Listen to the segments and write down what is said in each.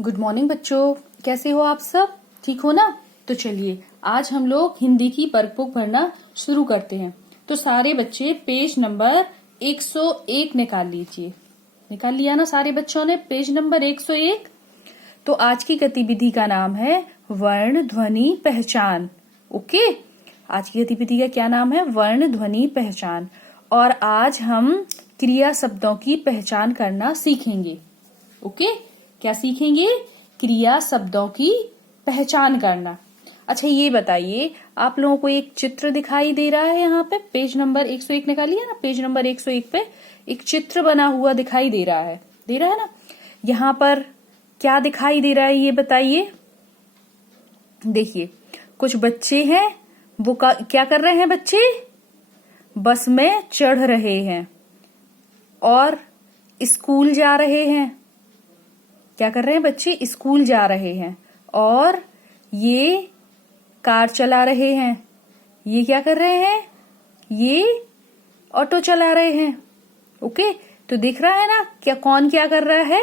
Good morning बच्चों, कैसे हो आप सब? ठीक हो ना? तो चलिए आज हम लोग हिंदी की वर्कबुक भरना शुरू करते हैं। तो सारे बच्चे पेज नंबर 101 निकाल लीजिए। निकाल लिया ना सारे बच्चों ने पेज नंबर 101? तो आज की गतिविधि का नाम है वर्ण ध्वनि पहचान। ओके, आज की गतिविधि का क्या नाम है? वर्ण ध्वनि पहचान। और आज हम क्रिया शब्दों की पहचान करना सीखेंगे। ओके, क्या सीखेंगे? क्रिया शब्दों की पहचान करना। अच्छा ये बताइए, आप लोगों को एक चित्र दिखाई दे रहा है यहाँ पे? पेज नंबर 101 निकालिए ना। पेज नंबर 101 पे एक चित्र बना हुआ दिखाई दे रहा है। दे रहा है ना? यहाँ पर क्या दिखाई दे रहा है ये बताइए। देखिए, कुछ बच्चे हैं, वो क्या कर रहे हैं? बच्चे बस में चढ़ रहे हैं और स्कूल जा रहे हैं। क्या कर रहे हैं बच्चे? स्कूल जा रहे हैं। और ये कार चला रहे हैं। ये क्या कर रहे हैं? ये ऑटो चला रहे हैं। ओके, तो दिख रहा है ना क्या कौन क्या कर रहा है?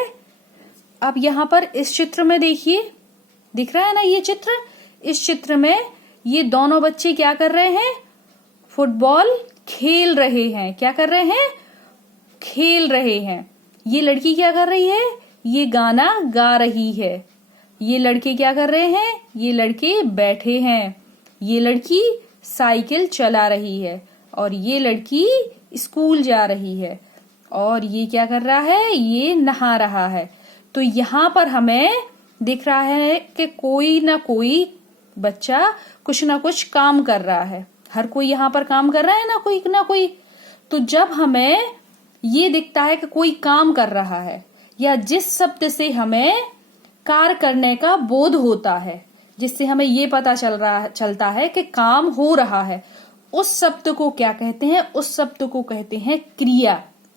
अब यहाँ पर इस चित्र में देखिए, दिख रहा है ना ये चित्र? इस चित्र में ये दोनों बच्चे क्या कर रहे हैं? फुटबॉल खेल रहे हैं। क्या कर रहे हैं? खेल रहे हैं। ये लड़की क्या कर रही है? ये गाना गा रही है। ये लड़के क्या कर रहे हैं? ये लड़के बैठे हैं। ये लड़की साइकिल चला रही है और ये लड़की स्कूल जा रही है। और ये क्या कर रहा है? ये नहा रहा है। तो यहाँ पर हमें दिख रहा है कि कोई ना कोई बच्चा कुछ ना कुछ काम कर रहा है। हर कोई यहाँ पर काम कर रहा है ना कोई। तो जब हमें ये दिखता है कि कोई काम कर रहा है या जिस शब्द से हमें कार्य करने का बोध होता है, जिससे हमें ये पता चलता है कि काम हो रहा है, उस शब्द को क्या कहते हैं? उस शब्द को कहते हैं क्रिया।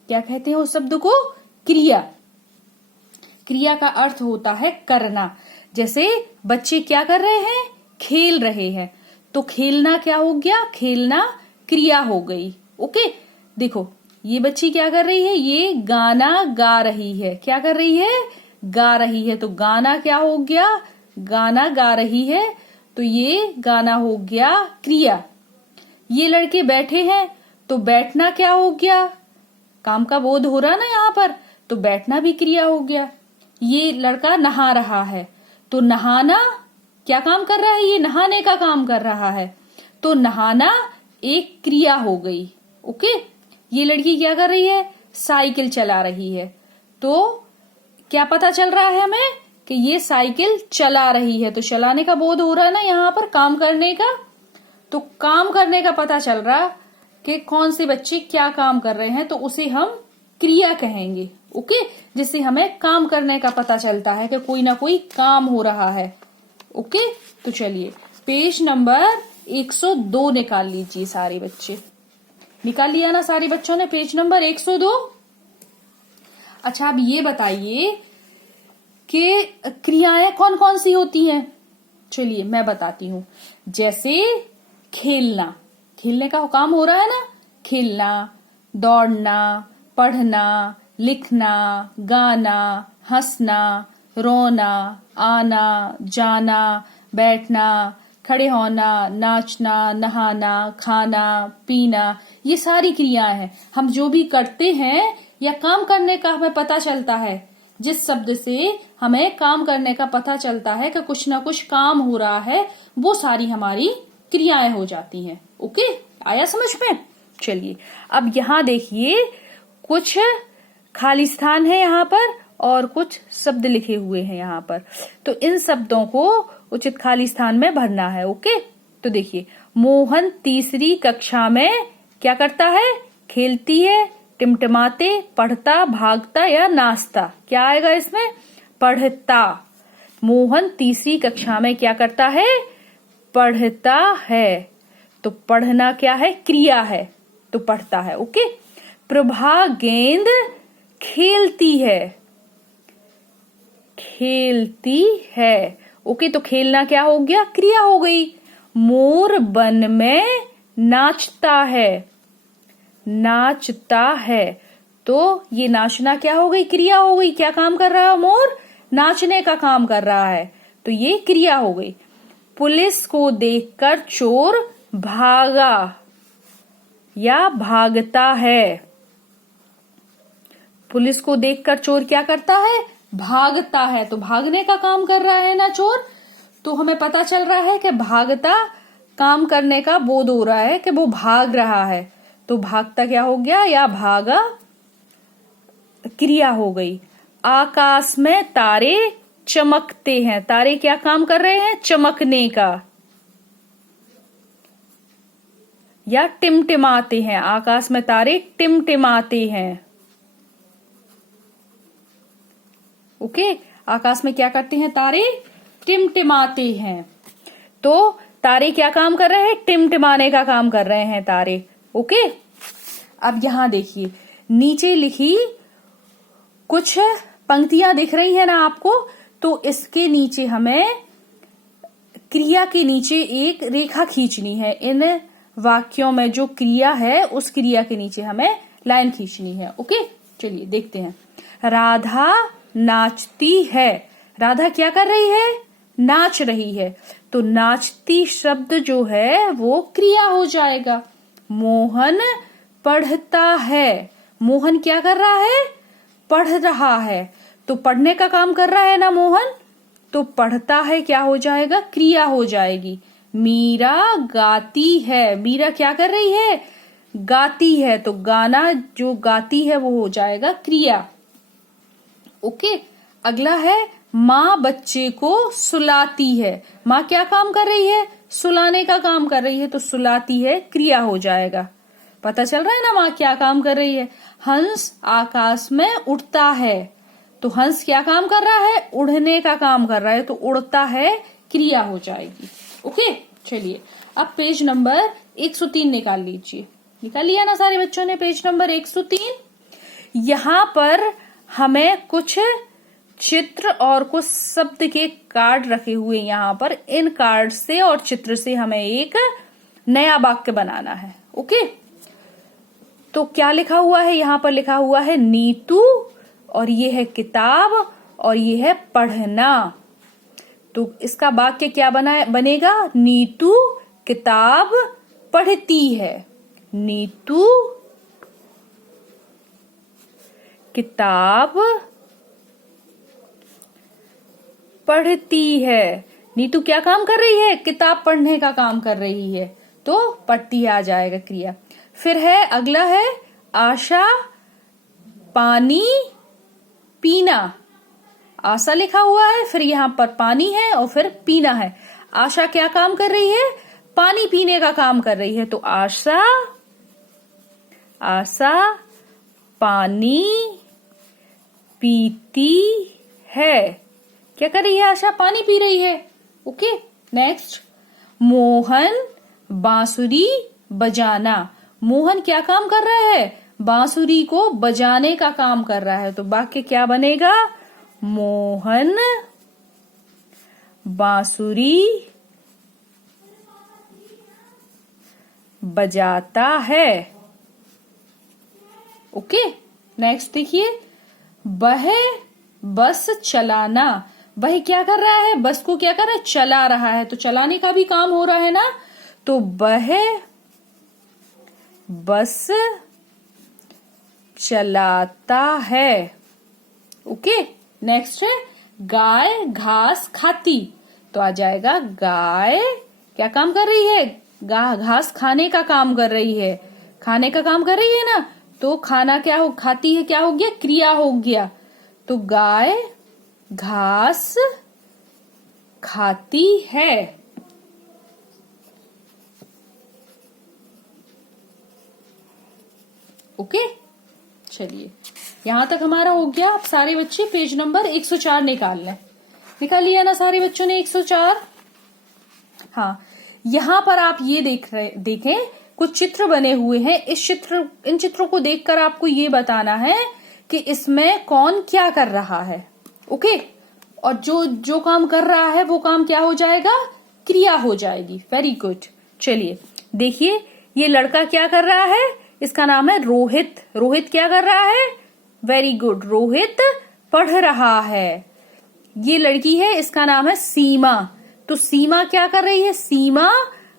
क्या कहते हैं उस शब्द को? क्रिया। क्रिया का अर्थ होता है करना। जैसे बच्चे क्या कर रहे हैं? खेल रहे हैं। तो खेलना क्या हो गया? खेलना क्रिया हो गई। ओके, देखो ये बच्ची क्या कर रही है? ये गाना गा रही है। क्या कर रही है? गा रही है। तो गाना क्या हो गया? गाना गा रही है, तो ये गाना हो गया क्रिया। ये लड़के बैठे हैं, तो बैठना क्या हो गया? काम का बोध हो रहा ना यहाँ पर, तो बैठना भी क्रिया हो गया। ये लड़का नहा रहा है, तो नहाना क्या काम कर रहा है? ये नहाने का काम कर रहा है, तो नहाना एक क्रिया हो गई। ओके, ये लड़की क्या कर रही है? साइकिल चला रही है। तो क्या पता चल रहा है हमें? कि ये साइकिल चला रही है। तो चलाने का बोध हो रहा है ना यहाँ पर, काम करने का। तो काम करने का पता चल रहा कि कौन से बच्चे क्या काम कर रहे हैं, तो उसे हम क्रिया कहेंगे। ओके, जिससे हमें काम करने का पता चलता है कि कोई ना कोई काम हो रहा है। ओके, तो चलिए पेज नंबर 102 निकाल लीजिए सारे बच्चे। निकाल लिया ना सारे बच्चों ने पेज नंबर 102? अच्छा, अब ये बताइए कि क्रियाएं कौन कौन सी होती हैं? चलिए मैं बताती हूँ। जैसे खेलना, खेलने का काम हो रहा है ना। खेलना, दौड़ना, पढ़ना, लिखना, गाना, हंसना, रोना, आना, जाना, बैठना, खड़े होना, नाचना, नहाना, खाना, पीना, ये सारी क्रियाएं हैं। हम जो भी करते हैं या काम करने का हमें पता चलता है, जिस शब्द से हमें काम करने का पता चलता है कि कुछ ना कुछ काम हो रहा है, वो सारी हमारी क्रियाएं हो जाती हैं। ओके, आया समझ में? चलिए अब यहाँ देखिए, कुछ खाली स्थान है यहाँ पर और कुछ शब्द लिखे हुए हैं यहाँ पर। तो इन शब्दों को उचित खाली स्थान में भरना है। ओके, तो देखिए, मोहन तीसरी कक्षा में क्या करता है? खेलती है, टिमटिमाते, पढ़ता, भागता या नाचता। क्या आएगा इसमें? पढ़ता। मोहन तीसरी कक्षा में क्या करता है? पढ़ता है। तो पढ़ना क्या है? क्रिया है, तो पढ़ता है। ओके, प्रभा गेंद खेलती है। खेलती है। ओके, तो खेलना क्या हो गया? क्रिया हो गई। मोर वन में नाचता है। नाचता है, तो ये नाचना क्या हो गई? क्रिया हो गई। क्या काम कर रहा है मोर? नाचने का काम कर रहा है, तो ये क्रिया हो गई। पुलिस को देखकर चोर भागा या भागता है। पुलिस को देखकर चोर क्या करता है? भागता है। तो भागने का काम कर रहा है ना चोर, तो हमें पता चल रहा है कि भागता काम करने का बोध हो रहा है कि वो भाग रहा है। तो भागता क्या हो गया? या भागा क्रिया हो गई। आकाश में तारे चमकते हैं। तारे क्या काम कर रहे हैं? चमकने का। या टिमटिमाते हैं। आकाश में तारे टिमटिमाते हैं। ओके, आकाश में क्या करते हैं? तारे टिमटिमाते हैं। तो तारे क्या काम कर रहे हैं? टिमटिमाने का काम कर रहे हैं तारे। ओके, अब यहां देखिए, नीचे लिखी कुछ पंक्तियां दिख रही है ना आपको, तो इसके नीचे हमें क्रिया के नीचे एक रेखा खींचनी है। इन वाक्यों में जो क्रिया है उस क्रिया के नीचे हमें लाइन खींचनी है। ओके, चलिए देखते हैं। राधा नाचती है। राधा क्या कर रही है? नाच रही है। तो नाचती शब्द जो है वो क्रिया हो जाएगा। मोहन पढ़ता है। मोहन क्या कर रहा है? पढ़ रहा है। तो पढ़ने का काम कर रहा है ना मोहन, तो पढ़ता है क्या हो जाएगा? क्रिया हो जाएगी। मीरा गाती है। मीरा क्या कर रही है? गाती है। तो गाना जो गाती है वो हो जाएगा क्रिया। ओके, अगला है माँ बच्चे को सुलाती है। माँ क्या काम कर रही है? सुलाने का काम कर रही है। तो सुलाती है क्रिया हो जाएगा। पता चल रहा है ना माँ क्या काम कर रही है। हंस आकाश में उड़ता है। तो हंस क्या काम कर रहा है? उड़ने का काम कर रहा है। तो उड़ता है क्रिया हो जाएगी। ओके, चलिए अब पेज नंबर 103 निकाल लीजिए। निकाल लिया ना सारे बच्चों ने पेज नंबर 103? यहाँ पर हमें कुछ चित्र और कुछ शब्द के कार्ड रखे हुए यहाँ पर। इन कार्ड से और चित्र से हमें एक नया वाक्य बनाना है। ओके, तो क्या लिखा हुआ है? यहाँ पर लिखा हुआ है नीतू, और ये है किताब, और ये है पढ़ना। तो इसका वाक्य क्या बनेगा? नीतू किताब पढ़ती है। नीतू किताब पढ़ती है। नीतू क्या काम कर रही है? किताब पढ़ने का काम कर रही है। तो पढ़ती आ जाएगा क्रिया। फिर है अगला है आशा पानी पीना। आशा लिखा हुआ है, फिर यहाँ पर पानी है और फिर पीना है। आशा क्या काम कर रही है? पानी पीने का काम कर रही है। तो आशा पानी पीती है। क्या कर रही है? आशा पानी पी रही है। ओके, नेक्स्ट मोहन बांसुरी बजाना। मोहन क्या काम कर रहा है? बांसुरी को बजाने का काम कर रहा है। तो वाक्य क्या बनेगा? मोहन बांसुरी बजाता है। ओके, नेक्स्ट देखिए, वह बस चलाना। वह क्या कर रहा है? बस को क्या कर रहा है? चला रहा है। तो चलाने का भी काम हो रहा है ना। तो वह बस चलाता है। ओके, नेक्स्ट है गाय घास खाती। तो आ जाएगा गाय क्या काम कर रही है? घास खाने का काम कर रही है। खाने का काम कर रही है ना, तो खाना क्या हो खाती है? क्या हो गया? क्रिया हो गया। तो गाय घास खाती है। ओके, चलिए यहां तक हमारा हो गया। अब सारे बच्चे पेज नंबर 104 निकाल लें। निकाल लिया ना सारे बच्चों ने 104? हाँ, यहाँ पर आप ये देखें कुछ चित्र बने हुए हैं। इन चित्रों को देखकर आपको ये बताना है कि इसमें कौन क्या कर रहा है। ओके, और जो काम कर रहा है वो काम क्या हो जाएगा? क्रिया हो जाएगी। Very good. चलिए देखिए, ये लड़का क्या कर रहा है? इसका नाम है रोहित। रोहित क्या कर रहा है? वेरी गुड, रोहित पढ़ रहा है। ये लड़की है, इसका नाम है सीमा। तो सीमा क्या कर रही है? सीमा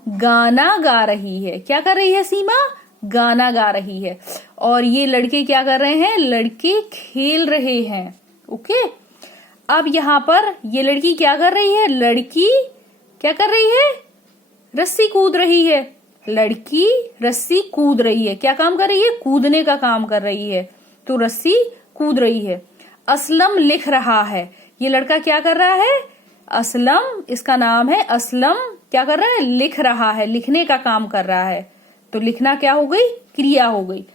गाना गा रही है। क्या कर रही है सीमा? गाना गा रही है। और ये लड़के क्या कर रहे हैं? लड़के खेल रहे हैं। ओके, अब यहाँ पर ये लड़की क्या कर रही है? लड़की क्या कर रही है? रस्सी कूद रही है। लड़की रस्सी कूद रही है। क्या काम कर रही है? कूदने का काम कर रही है। तो रस्सी कूद रही है। असलम लिख रहा है। ये लड़का क्या कर रहा है? असलम, इसका नाम है असलम, क्या कर रहा है? लिख रहा है, लिखने का काम कर रहा है। तो लिखना क्या हो गई? क्रिया हो गई।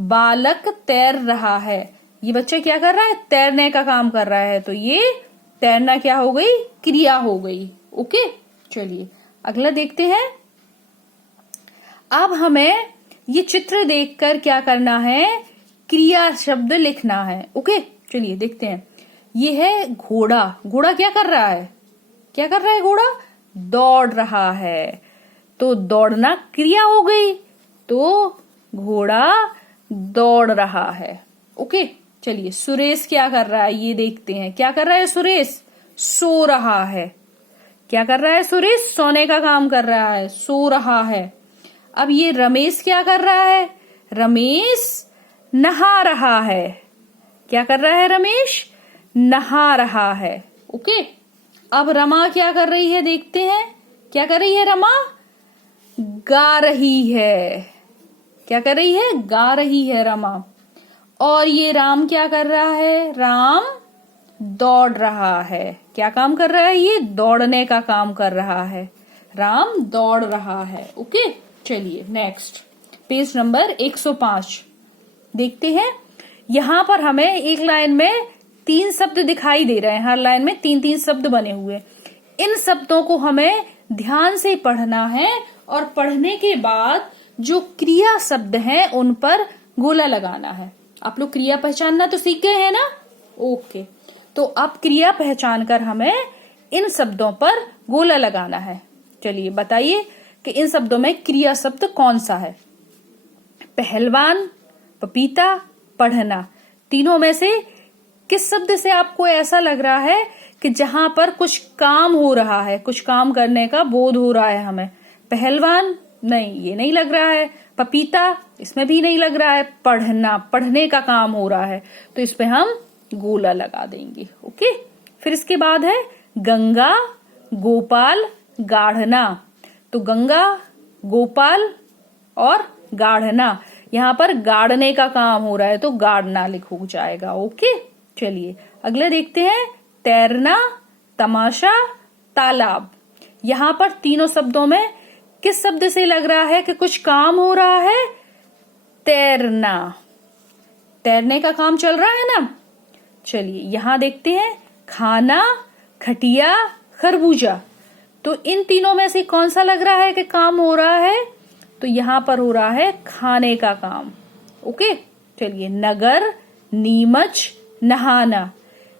बालक तैर रहा है। ये बच्चा क्या कर रहा है? तैरने का काम कर रहा है। तो ये तैरना क्या हो गई? क्रिया हो गई। ओके, चलिए अगला देखते हैं। अब हमें ये चित्र देखकर क्या करना है? क्रिया शब्द लिखना है। ओके, चलिए देखते हैं। ये है घोड़ा। घोड़ा क्या कर रहा है? क्या कर रहा है घोड़ा? दौड़ रहा है। तो दौड़ना क्रिया हो गई। तो घोड़ा दौड़ रहा है। ओके, चलिए सुरेश क्या कर रहा है ये देखते हैं। क्या कर रहा है सुरेश? सो रहा है। क्या कर रहा है सुरेश? सोने का काम कर रहा है, सो रहा है। अब ये रमेश क्या कर रहा है? रमेश नहा रहा है। क्या कर रहा है रमेश? नहा रहा है। ओके, अब रमा क्या कर रही है देखते हैं। क्या कर रही है रमा? गा रही है। क्या कर रही है? गा रही है रमा। और ये राम क्या कर रहा है? राम दौड़ रहा है। क्या काम कर रहा है? ये दौड़ने का काम कर रहा है। राम दौड़ रहा है। ओके, चलिए नेक्स्ट पेज नंबर 105 देखते हैं। यहां पर हमें एक लाइन में 3 शब्द दिखाई दे रहे हैं। हर लाइन में 3-3 शब्द बने हुए। इन शब्दों को हमें ध्यान से पढ़ना है और पढ़ने के बाद जो क्रिया शब्द हैं उन पर गोला लगाना है। आप लोग क्रिया पहचानना तो सीख गए हैं ना? ओके, तो अब क्रिया पहचान कर हमें इन शब्दों पर गोला लगाना है। चलिए बताइए कि इन शब्दों में क्रिया शब्द कौन सा है? पहलवान, पपीता, पढ़ना। तीनों में से किस शब्द से आपको ऐसा लग रहा है कि जहां पर कुछ काम हो रहा है, कुछ काम करने का बोध हो रहा है हमें? पहलवान नहीं, ये नहीं लग रहा है। पपीता, इसमें भी नहीं लग रहा है। पढ़ना, पढ़ने का काम हो रहा है। तो इस पे हम गोला लगा देंगे। ओके, फिर इसके बाद है गंगा, गोपाल, गाढ़ना। तो गंगा, गोपाल और गाढ़ना, यहाँ पर गाड़ने का काम हो रहा है तो गाड़ना लिखो जाएगा। ओके, चलिए अगले देखते हैं। तैरना, तमाशा, तालाब। यहाँ पर तीनों शब्दों में किस शब्द से लग रहा है कि कुछ काम हो रहा है? तैरना, तैरने का काम चल रहा है ना। चलिए यहां देखते हैं। खाना, खटिया, खरबूजा। तो इन तीनों में से कौन सा लग रहा है कि काम हो रहा है? तो यहां पर हो रहा है खाने का काम। ओके, चलिए नगर, नीमच, नहाना।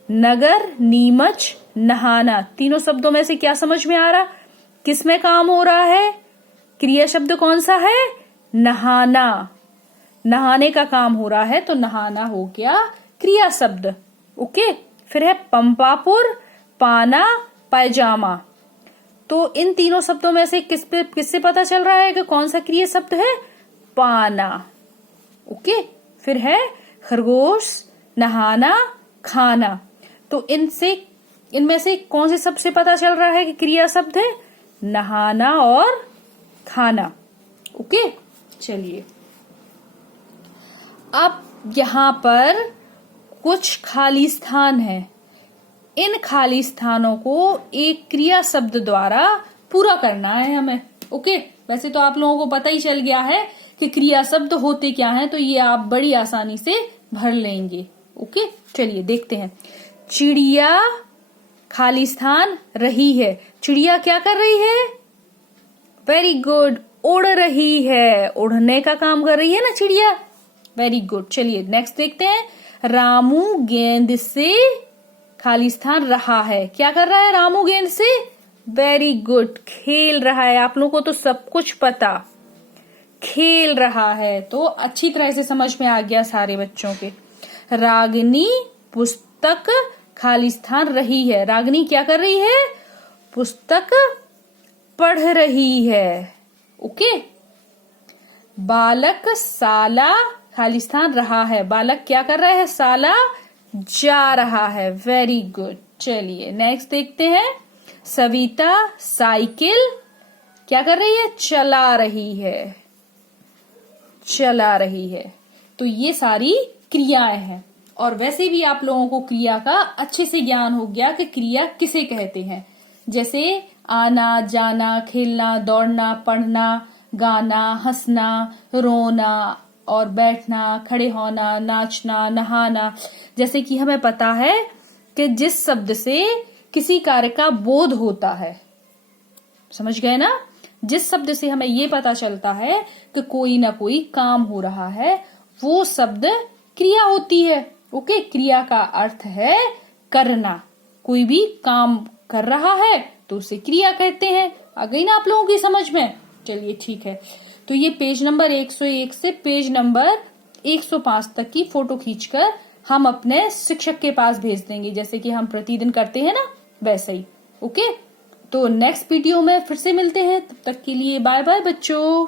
नगर, नीमच, नहाना, तीनों शब्दों में से क्या समझ में आ रहा? किसमें काम हो रहा है? क्रिया शब्द कौन सा है? नहाना। नहाने का काम हो रहा है तो नहाना हो गया क्रिया शब्द। ओके, फिर है पंपापुर, पाना, पैजामा। तो इन तीनों शब्दों में से किससे पता चल रहा है कि कौन सा क्रिया शब्द है? पाना। ओके, फिर है खरगोश, नहाना, खाना। तो इनमें से कौन से शब्द से पता चल रहा है कि क्रिया शब्द है? नहाना और खाना। ओके, चलिए अब यहाँ पर कुछ खाली स्थान है। इन खाली स्थानों को एक क्रिया शब्द द्वारा पूरा करना है हमें। ओके, वैसे तो आप लोगों को पता ही चल गया है कि क्रिया शब्द होते क्या हैं, तो ये आप बड़ी आसानी से भर लेंगे। ओके, चलिए देखते हैं। चिड़िया खाली स्थान रही है। चिड़िया क्या कर रही है? वेरी गुड, उड़ रही है। उड़ने का काम कर रही है ना चिड़िया। वेरी गुड, चलिए नेक्स्ट देखते हैं। रामू गेंद से खाली स्थान रहा है। क्या कर रहा है रामू गेंद से? वेरी गुड, खेल रहा है। आप लोगों को तो सब कुछ पता, खेल रहा है तो अच्छी तरह से समझ में आ गया सारे बच्चों के। रागिनी पुस्तक खाली स्थान रही है। रागिनी क्या कर रही है? पुस्तक पढ़ रही है। ओके। बालक साला, खाली स्थान रहा है, बालक क्या कर रहा है? साला जा रहा है। Very good. चलिए नेक्स्ट देखते हैं। सविता साइकिल क्या कर रही है? चला रही है। चला रही है। तो ये सारी क्रियाएं हैं। और वैसे भी आप लोगों को क्रिया का अच्छे से ज्ञान हो गया कि क्रिया किसे कहते हैं। जैसे आना, जाना, खेलना, दौड़ना, पढ़ना, गाना, हंसना, रोना और बैठना, खड़े होना, नाचना, नहाना। जैसे कि हमें पता है कि जिस शब्द से किसी कार्य का बोध होता है, समझ गए ना? जिस शब्द से हमें ये पता चलता है कि कोई ना कोई काम हो रहा है, वो शब्द क्रिया होती है। ओके। क्रिया का अर्थ है करना। कोई भी काम कर रहा है तो उसे क्रिया कहते हैं। आ गई ना आप लोगों की समझ में? चलिए ठीक है। तो ये पेज नंबर 101 से पेज नंबर 105 तक की फोटो खींचकर हम अपने शिक्षक के पास भेज देंगे, जैसे कि हम प्रतिदिन करते हैं ना, वैसे ही। ओके। तो नेक्स्ट वीडियो में फिर से मिलते हैं। तब तक के लिए बाय बाय बच्चों।